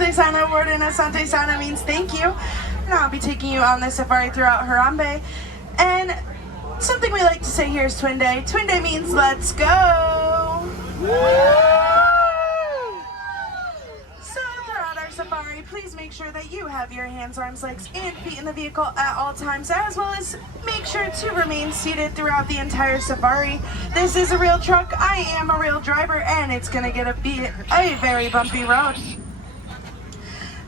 Asante Sana word, and Asante Sana means thank you. And I'll be taking you on this safari throughout Harambe. And something we like to say here is Twinde. Twinde means let's go. So throughout our safari, please make sure that you have your hands, arms, legs, and feet in the vehicle at all times, as well as make sure to remain seated throughout the entire safari. This is a real truck, I am a real driver, and it's gonna be a very bumpy road.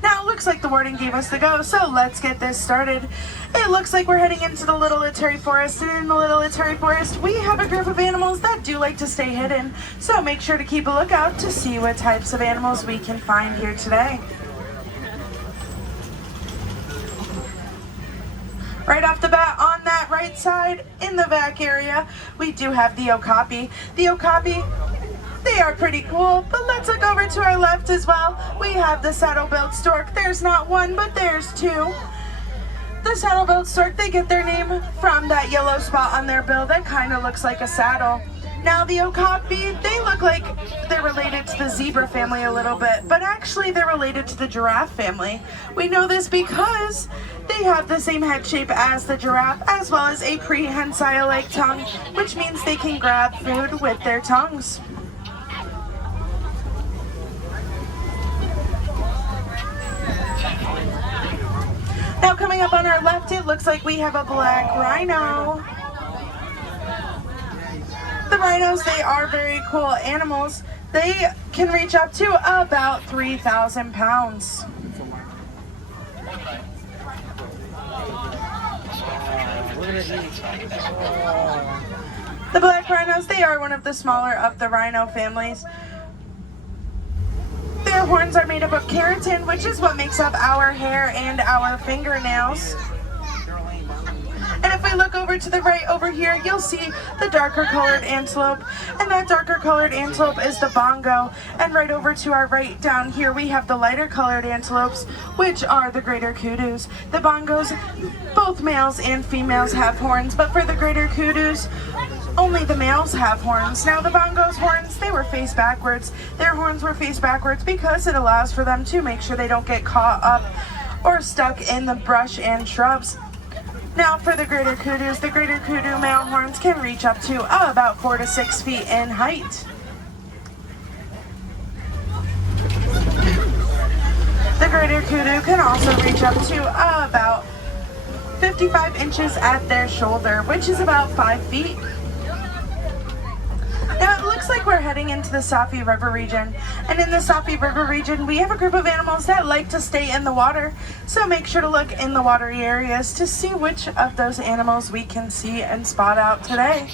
Now it looks like the warden gave us the go, so let's get this started. It looks like we're heading into the Little Ituri Forest, and in the Little Ituri Forest, we have a group of animals that do like to stay hidden. So make sure to keep a lookout to see what types of animals we can find here today. Right off the bat, on that right side, in the back area, we do have the okapi. The okapi, they are pretty cool, but let's look over to our left as well. We have the saddle-billed stork. There's not one, but there's two. The saddle-billed stork, they get their name from that yellow spot on their bill that kind of looks like a saddle. Now the okapi, they look like they're related to the zebra family a little bit, but actually they're related to the giraffe family. We know this because they have the same head shape as the giraffe, as well as a prehensile-like tongue, which means they can grab food with their tongues. Now coming up on our left, it looks like we have a black rhino. The rhinos, they are very cool animals. They can reach up to about 3,000 pounds. The black rhinos, they are one of the smaller of the rhino families. Their horns are made up of keratin, which is what makes up our hair and our fingernails. And if we look over to the right over here, you'll see the darker colored antelope. And that darker colored antelope is the bongo. And right over to our right down here, we have the lighter colored antelopes, which are the greater kudus. The bongos, both males and females have horns, but for the greater kudus, only the males have horns. Now the bongos' horns, they were faced backwards. Their horns were faced backwards because it allows for them to make sure they don't get caught up or stuck in the brush and shrubs. Now for the greater kudus, the greater kudu male horns can reach up to about 4 to 6 feet in height. The greater kudu can also reach up to about 55 inches at their shoulder, which is about 5 feet. Now it looks like we're heading into the Safi River region, and in the Safi River region we have a group of animals that like to stay in the water, so make sure to look in the watery areas to see which of those animals we can see and spot out today.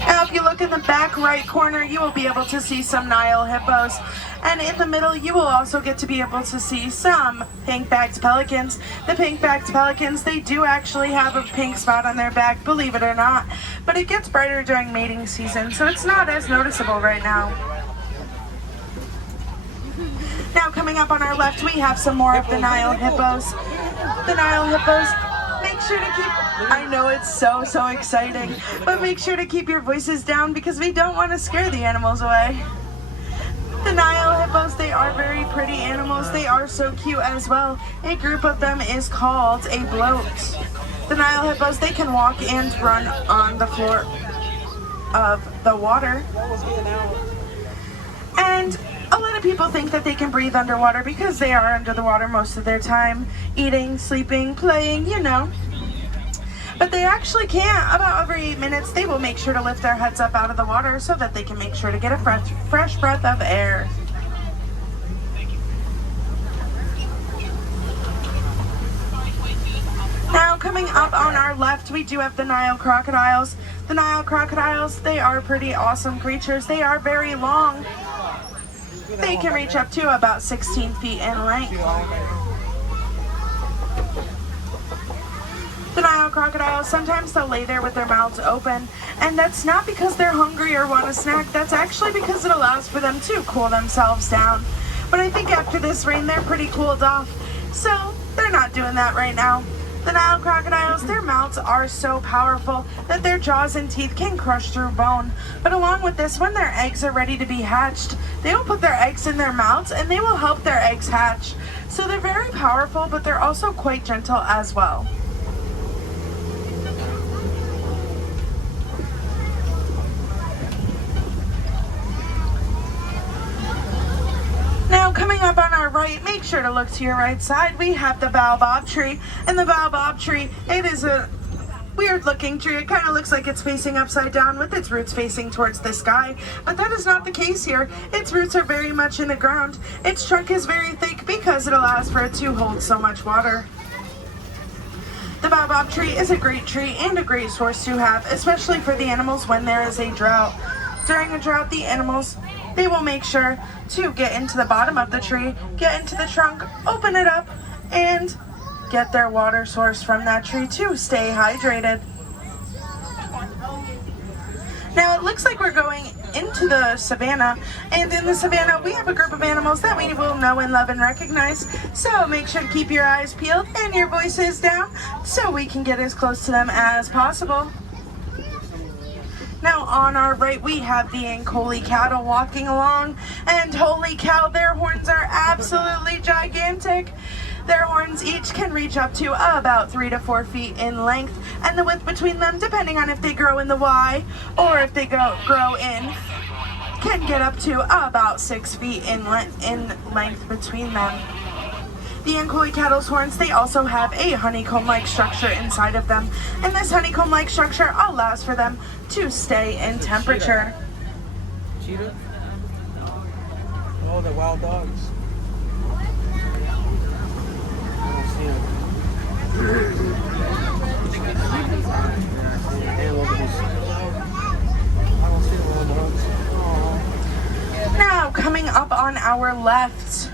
Now if you look in the back right corner, you will be able to see some Nile hippos. And in the middle, you will also get to be able to see some pink-backed pelicans. The pink-backed pelicans, they do actually have a pink spot on their back, believe it or not. But it gets brighter during mating season, so it's not as noticeable right now. Now coming up on our left, we have some more of the Nile hippos. The Nile hippos, make sure to keep, I know it's so exciting, but make sure to keep your voices down because we don't want to scare the animals away. The Nile hippos, they are very pretty animals. They are so cute as well. A group of them is called a bloat. The Nile hippos, they can walk and run on the floor of the water. And a lot of people think that they can breathe underwater because they are under the water most of their time, eating, sleeping, playing, you know. But they actually can't. About every 8 minutes, they will make sure to lift their heads up out of the water so that they can make sure to get a fresh breath of air. Now, coming up on our left, we do have the Nile crocodiles. The Nile crocodiles, they are pretty awesome creatures. They are very long. They can reach up to about 16 feet in length. The Nile crocodiles, sometimes they'll lay there with their mouths open, and that's not because they're hungry or want a snack. That's actually because it allows for them to cool themselves down. But I think after this rain, they're pretty cooled off, so they're not doing that right now. The Nile crocodiles, their mouths are so powerful that their jaws and teeth can crush through bone. But along with this, when their eggs are ready to be hatched, they will put their eggs in their mouths and they will help their eggs hatch. So they're very powerful, but they're also quite gentle as well. Now coming up on our right, make sure to look to your right side, we have the baobab tree. And the baobab tree, it is a weird looking tree. It kind of looks like it's facing upside down with its roots facing towards the sky, but that is not the case here. Its roots are very much in the ground. Its trunk is very thick because it allows for it to hold so much water. The baobab tree is a great tree and a great source to have, especially for the animals when there is a drought. During a drought, the animals, they will make sure to get into the bottom of the tree, get into the trunk, open it up, and get their water source from that tree to stay hydrated. Now it looks like we're going into the savannah, and in the savannah we have a group of animals that we will know and love and recognize. So make sure to keep your eyes peeled and your voices down so we can get as close to them as possible. Now on our right we have the Ankole cattle walking along, and holy cow, their horns are absolutely gigantic. Their horns each can reach up to about 3 to 4 feet in length, and the width between them, depending on if they grow in the Y or if they grow in, can get up to about 6 feet in length between them. The Ankole cattle's horns, they also have a honeycomb-like structure inside of them, and this honeycomb-like structure allows for them to stay in temperature. Cheetah? Oh, the wild dogs. I don't see them. I don't see the wild dogs. Aww. Now, coming up on our left,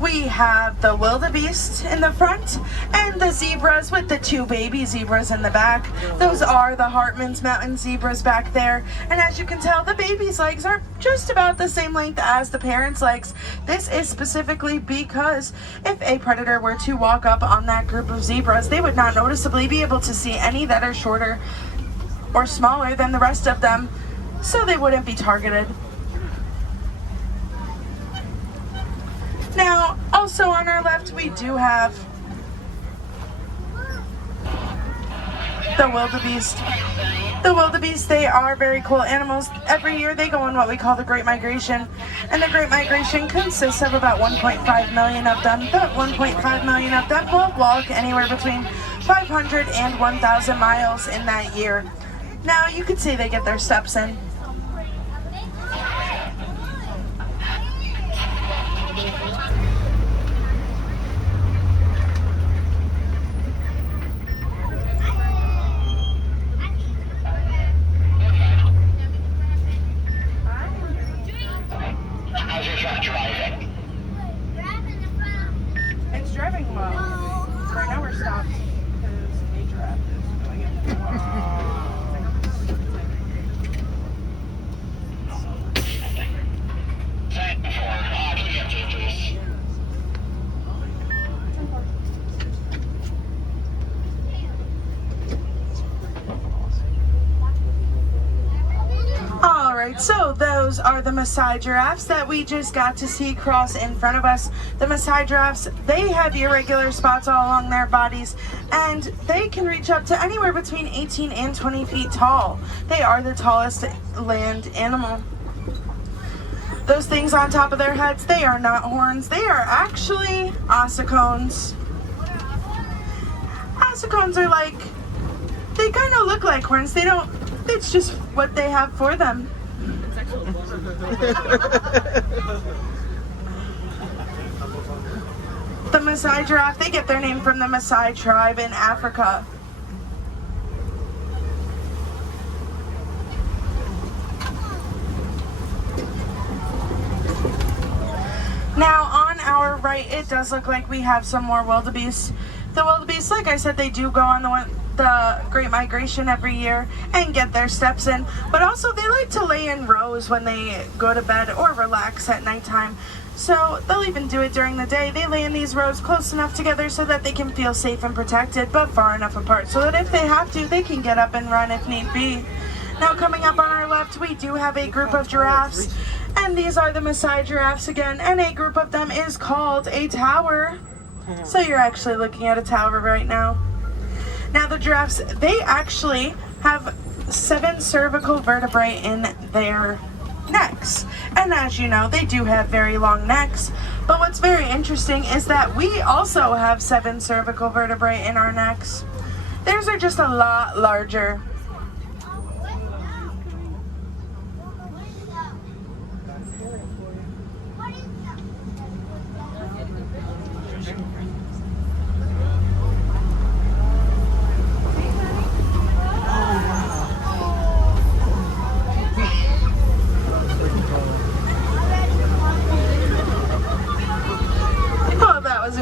we have the wildebeest in the front and the zebras with the 2 baby zebras in the back. Those are the Hartman's Mountain zebras back there. And as you can tell, the baby's legs are just about the same length as the parent's legs. This is specifically because if a predator were to walk up on that group of zebras, they would not noticeably be able to see any that are shorter or smaller than the rest of them, so they wouldn't be targeted. Now, also on our left, we do have the wildebeest. The wildebeest, they are very cool animals. Every year they go on what we call the Great Migration, and the Great Migration consists of about 1.5 million of them. The 1.5 million of them will walk anywhere between 500 and 1,000 miles in that year. Now, you could say they get their steps in. It's driving well. Right now we're stopped because a giraffe is going in. Alright, so those are the Maasai giraffes that we just got to see cross in front of us. The Maasai giraffes, they have irregular spots all along their bodies, and they can reach up to anywhere between 18 and 20 feet tall. They are the tallest land animal. Those things on top of their heads, they are not horns. They are actually ossicones. Ossicones are like, they kind of look like horns. They don't, it's just what they have for them. The Maasai giraffe, they get their name from the Maasai tribe in Africa. Now on our right, it does look like we have some more wildebeest. The wildebeest, like I said, they do go on the Great Migration every year and get their steps in, but also they like to lay in rows when they go to bed or relax at nighttime. So they'll even do it during the day. They lay in these rows close enough together so that they can feel safe and protected, but far enough apart so that if they have to, they can get up and run if need be. Now coming up on our left, we do have a group of giraffes, and these are the Maasai giraffes again, and a group of them is called a tower. So you're actually looking at a tower right now. Now the giraffes, they actually have 7 cervical vertebrae in their necks. And as you know, they do have very long necks. But what's very interesting is that we also have 7 cervical vertebrae in our necks. Theirs are just a lot larger.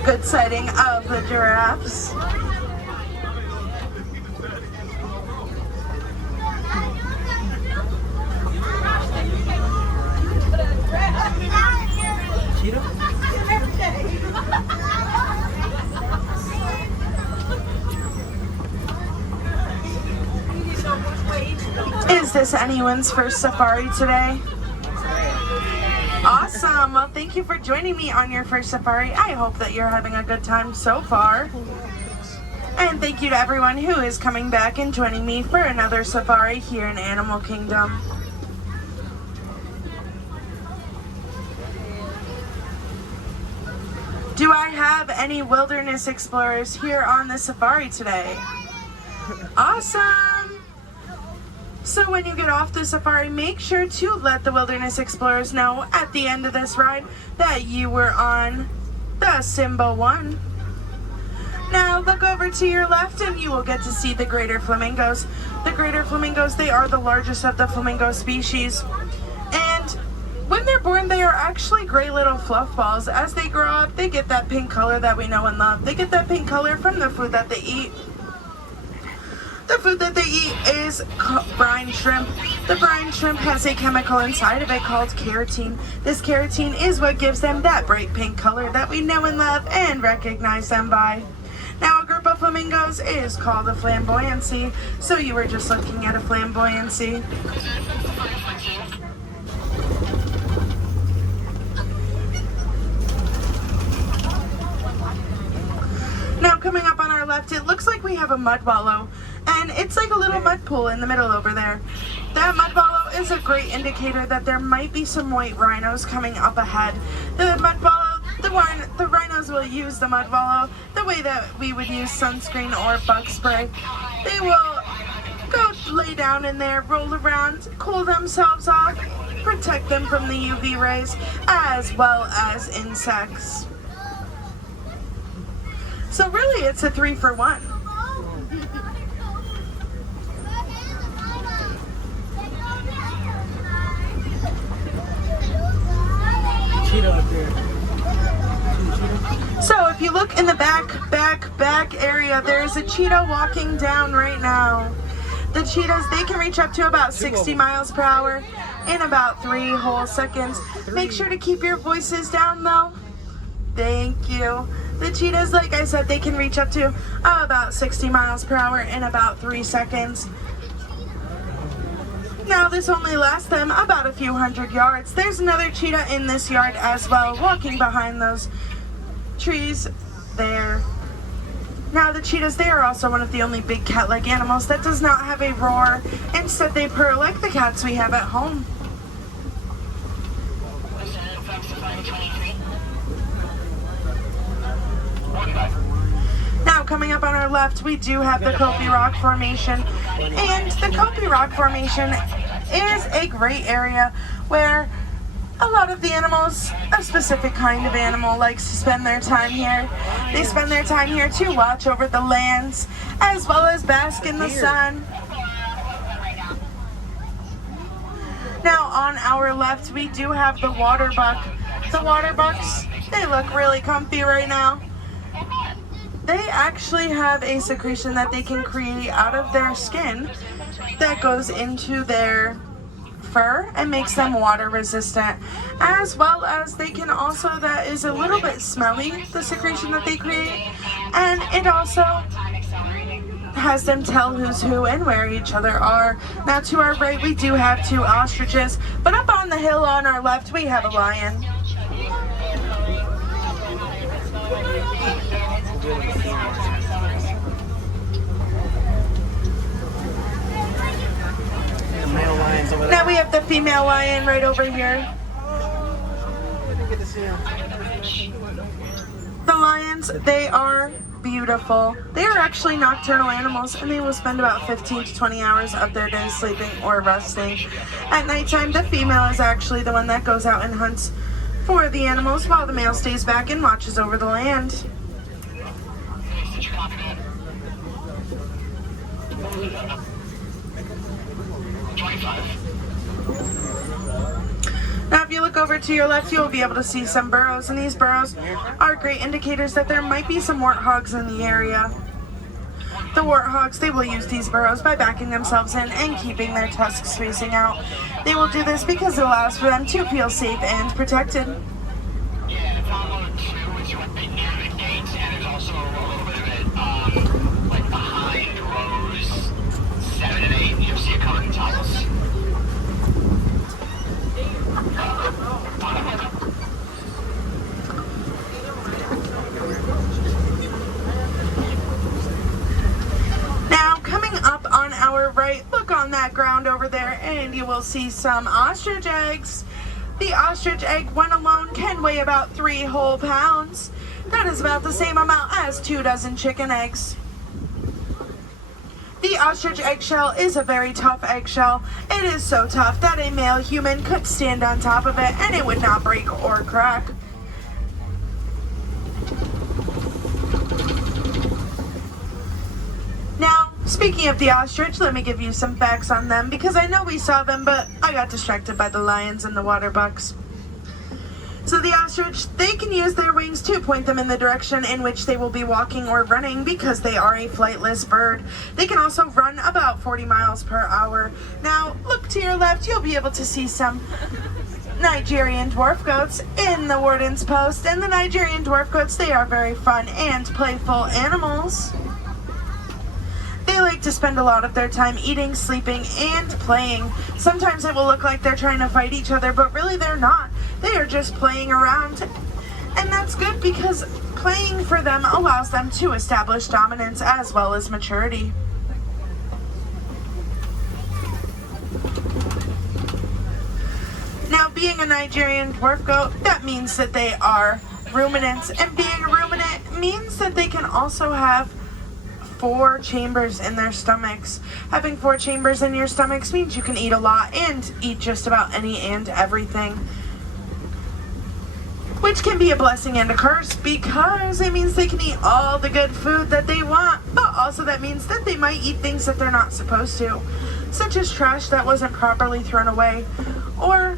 Good sighting of the giraffes. Is this anyone's first safari today? Awesome. Well, thank you for joining me on your first safari. I hope that you're having a good time so far. And thank you to everyone who is coming back and joining me for another safari here in Animal Kingdom. Do I have any wilderness explorers here on the safari today? Awesome. So when you get off the safari, make sure to let the wilderness explorers know at the end of this ride that you were on the Simba 1. Now look over to your left and you will get to see the greater flamingos. The greater flamingos, they are the largest of the flamingo species. And when they're born, they are actually gray little fluff balls. As they grow up, they get that pink color that we know and love. They get that pink color from the food that they eat. The food that they eat is brine shrimp. The brine shrimp has a chemical inside of it called keratin. This keratin is what gives them that bright pink color that we know and love and recognize them by. Now a group of flamingos is called a flamboyancy, so you were just looking at a flamboyancy. Now coming up on our left, it looks like we have a mud wallow, and it's like a little mud pool in the middle over there. That mud wallow is a great indicator that there might be some white rhinos coming up ahead. The mud wallow, the rhinos will use the mud wallow the way that we would use sunscreen or bug spray. They will go lay down in there, roll around, cool themselves off, protect them from the UV rays, as well as insects. So really, it's a 3-for-1. So if you look in the back area, there's a cheetah walking down right now. The cheetahs, they can reach up to about 60 miles per hour in about 3 whole seconds. Make sure to keep your voices down though. Thank you. The cheetahs, like I said, they can reach up to about 60 miles per hour in about 3 seconds. Now this only lasts them about a few hundred yards. There's another cheetah in this yard as well, walking behind those trees there. Now the cheetahs, they are also one of the only big cat-like animals that does not have a roar. Instead they purr like the cats we have at home. Now coming up on our left, we do have the Kopi Rock Formation, and the Kopi Rock Formation is a great area where a lot of the animals, a specific kind of animal, likes to spend their time here. They spend their time here to watch over the lands as well as bask in the sun. Now on our left, we do have the water buck. The water bucks, they look really comfy right now. They actually have a secretion that they can create out of their skin that goes into their fur and makes them water resistant, as well as they can also, that is a little bit smelly, the secretion that they create, and it also has them tell who's who and where each other are. Now to our right we do have 2 ostriches, but up on the hill on our left we have a lion. Now we have the female lion right over here. The lions, they are beautiful. They are actually nocturnal animals, and they will spend about 15 to 20 hours of their day sleeping or resting. At nighttime, the female is actually the one that goes out and hunts for the animals, while the male stays back and watches over the land. Now if you look over to your left, you'll be able to see some burrows, and these burrows are great indicators that there might be some warthogs in the area. The warthogs, they will use these burrows by backing themselves in and keeping their tusks facing out. They will do this because it allows for them to feel safe and protected. Yeah, follow too is near the gates, and there's also a little bit of it, like behind rows 7 and 8, you'll see a coat and towels. Now coming up on our right, look on that ground over there and you will see some ostrich eggs. The ostrich egg, when alone, can weigh about 3 whole pounds. That is about the same amount as 2 dozen chicken eggs. The ostrich eggshell is a very tough eggshell. It is so tough that a male human could stand on top of it and it would not break or crack. Now, speaking of the ostrich, let me give you some facts on them, because I know we saw them, but I got distracted by the lions and the water bucks. So the ostrich, they can use their wings to point them in the direction in which they will be walking or running, because they are a flightless bird. They can also run about 40 miles per hour. Now, look to your left, you'll be able to see some Nigerian dwarf goats in the warden's post. And the Nigerian dwarf goats, they are very fun and playful animals. They like to spend a lot of their time eating, sleeping, and playing. Sometimes it will look like they're trying to fight each other, but really they're not. They are just playing around. And that's good, because playing for them allows them to establish dominance as well as maturity. Now, being a Nigerian dwarf goat, that means that they are ruminants. And being a ruminant means that they can also have 4 chambers in their stomachs. Having 4 chambers in your stomachs means you can eat a lot and eat just about any and everything, which can be a blessing and a curse, because it means they can eat all the good food that they want, but also that means that they might eat things that they're not supposed to, such as trash that wasn't properly thrown away, or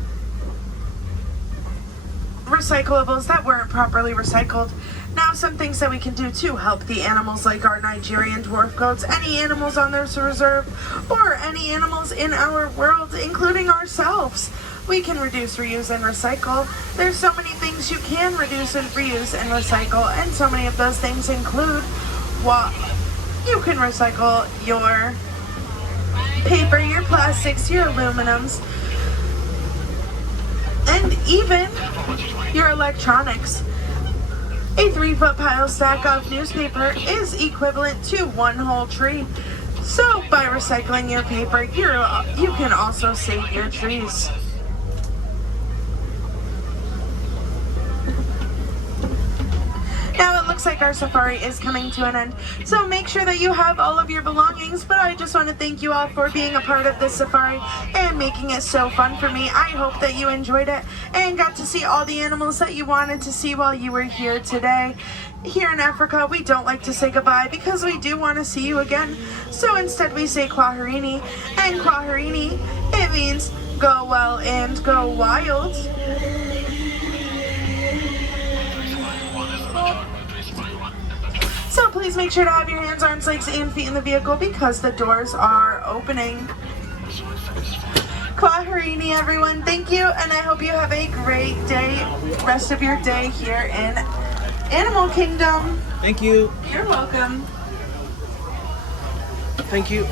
recyclables that weren't properly recycled. Now, some things that we can do to help the animals, like our Nigerian dwarf goats, any animals on this reserve, or any animals in our world, including ourselves. We can reduce, reuse, and recycle. There's so many things you can reduce and reuse and recycle, and so many of those things include you can recycle your paper, your plastics, your aluminums, and even your electronics. A 3-foot pile stack of newspaper is equivalent to 1 whole tree. So by recycling your paper, you can also save your trees. Now it looks like our safari is coming to an end, so make sure that you have all of your belongings. But I just want to thank you all for being a part of this safari and making it so fun for me. I hope that you enjoyed it and got to see all the animals that you wanted to see while you were here today. Here in Africa, we don't like to say goodbye because we do want to see you again. So instead we say Kwaherini, and Kwaherini, it means go well and go wild. So please make sure to have your hands, arms, legs, and feet in the vehicle, because the doors are opening. Kwaherini, everyone. Thank you, and I hope you have a great day, rest of your day here in Animal Kingdom. Thank you. You're welcome. Thank you.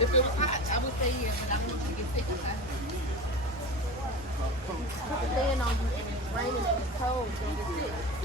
If it was hot, I would stay here, but I don't want you to get sick. Staying on you and it's raining and it's cold, you're gonna get sick.